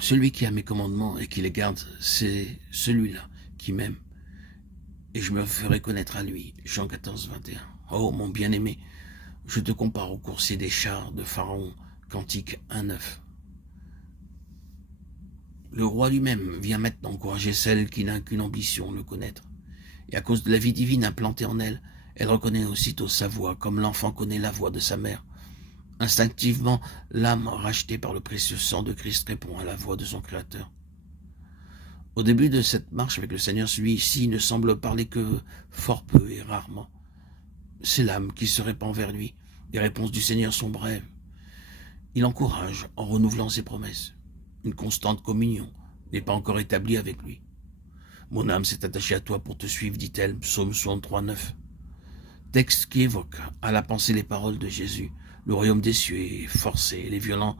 Celui qui a mes commandements et qui les garde, c'est celui-là qui m'aime. Et je me ferai connaître à lui. Jean 14, 21. Oh, mon bien-aimé, je te compare au coursier des chars de Pharaon, Cantique 1,9. Le roi lui-même vient maintenant encourager celle qui n'a qu'une ambition, le connaître. Et à cause de la vie divine implantée en elle, elle reconnaît aussitôt sa voix, comme l'enfant connaît la voix de sa mère. Instinctivement, l'âme rachetée par le précieux sang de Christ répond à la voix de son Créateur. Au début de cette marche avec le Seigneur, celui-ci ne semble parler que fort peu et rarement. C'est l'âme qui se répand vers lui. Les réponses du Seigneur sont brèves. Il encourage en renouvelant ses promesses. Une constante communion n'est pas encore établie avec lui. Mon âme s'est attachée à toi pour te suivre, dit-elle, psaume 63, 9. Texte qui évoque à la pensée les paroles de Jésus. Le royaume des cieux est forcé, et les violents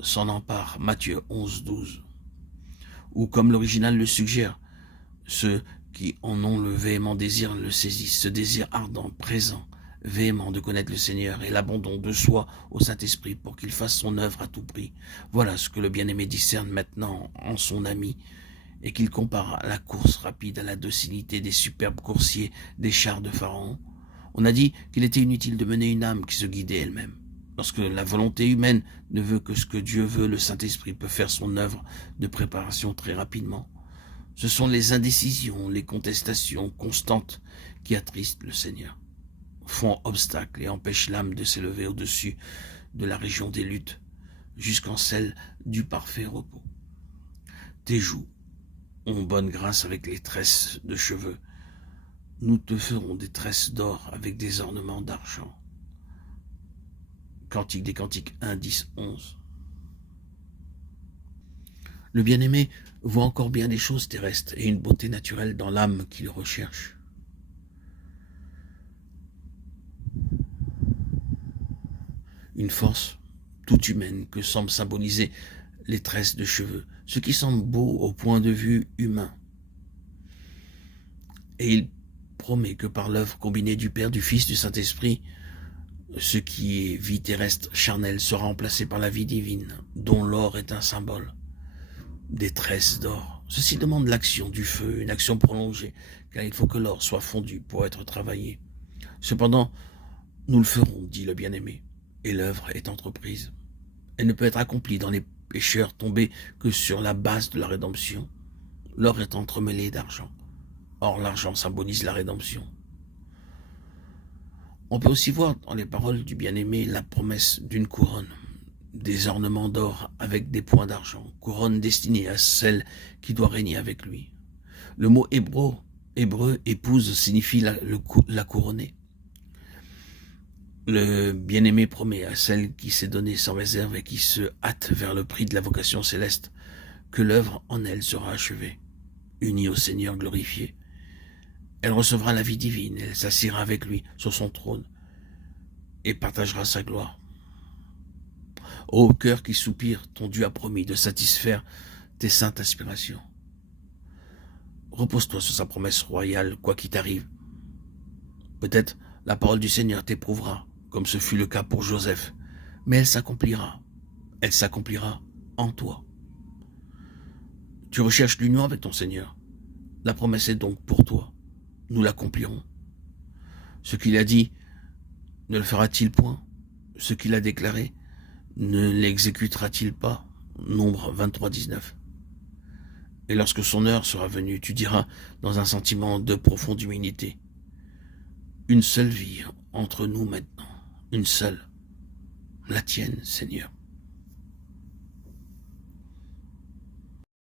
s'en emparent, Matthieu 11, 12. Ou comme l'original le suggère, ceux qui en ont le véhément désir le saisissent, ce désir ardent, présent, véhément de connaître le Seigneur et l'abandon de soi au Saint-Esprit pour qu'il fasse son œuvre à tout prix. Voilà ce que le bien-aimé discerne maintenant en son ami et qu'il compare à la course rapide, à la docilité des superbes coursiers des chars de Pharaon. On a dit qu'il était inutile de mener une âme qui se guidait elle-même. Lorsque la volonté humaine ne veut que ce que Dieu veut, le Saint-Esprit peut faire son œuvre de préparation très rapidement. Ce sont les indécisions, les contestations constantes qui attristent le Seigneur, font obstacle et empêchent l'âme de s'élever au-dessus de la région des luttes, jusqu'en celle du parfait repos. Tes joues ont bonne grâce avec les tresses de cheveux. Nous te ferons des tresses d'or avec des ornements d'argent. Cantique des Cantiques 1, 10, 11. Le bien-aimé voit encore bien des choses terrestres et une beauté naturelle dans l'âme qui le recherche. Une force toute humaine que semblent symboliser les tresses de cheveux, ce qui semble beau au point de vue humain. Et il promet que par l'œuvre combinée du Père, du Fils, du Saint-Esprit, ce qui est vie terrestre charnelle sera remplacé par la vie divine, dont l'or est un symbole. Des tresses d'or. Ceci demande l'action du feu, une action prolongée, car il faut que l'or soit fondu pour être travaillé. Cependant, nous le ferons, dit le bien-aimé, et l'œuvre est entreprise. Elle ne peut être accomplie dans les pécheurs tombés que sur la base de la rédemption. L'or est entremêlé d'argent. Or, l'argent symbolise la rédemption. On peut aussi voir dans les paroles du bien-aimé la promesse d'une couronne, des ornements d'or avec des points d'argent, couronne destinée à celle qui doit régner avec lui. Le mot hébreu épouse signifie la couronner. Le bien-aimé promet à celle qui s'est donnée sans réserve et qui se hâte vers le prix de la vocation céleste que l'œuvre en elle sera achevée, unie au Seigneur glorifié. Elle recevra la vie divine, elle s'assiera avec lui sur son trône et partagera sa gloire. Ô cœur qui soupire, ton Dieu a promis de satisfaire tes saintes aspirations. Repose-toi sur sa promesse royale, quoi qu'il t'arrive. Peut-être la parole du Seigneur t'éprouvera, comme ce fut le cas pour Joseph, mais elle s'accomplira. Elle s'accomplira en toi. Tu recherches l'union avec ton Seigneur. La promesse est donc pour toi. Nous l'accomplirons. Ce qu'il a dit, ne le fera-t-il point? Ce qu'il a déclaré, ne l'exécutera-t-il pas? Nombre 23, 19. Et lorsque son heure sera venue, tu diras, dans un sentiment de profonde humilité, une seule vie entre nous maintenant, une seule, la tienne, Seigneur.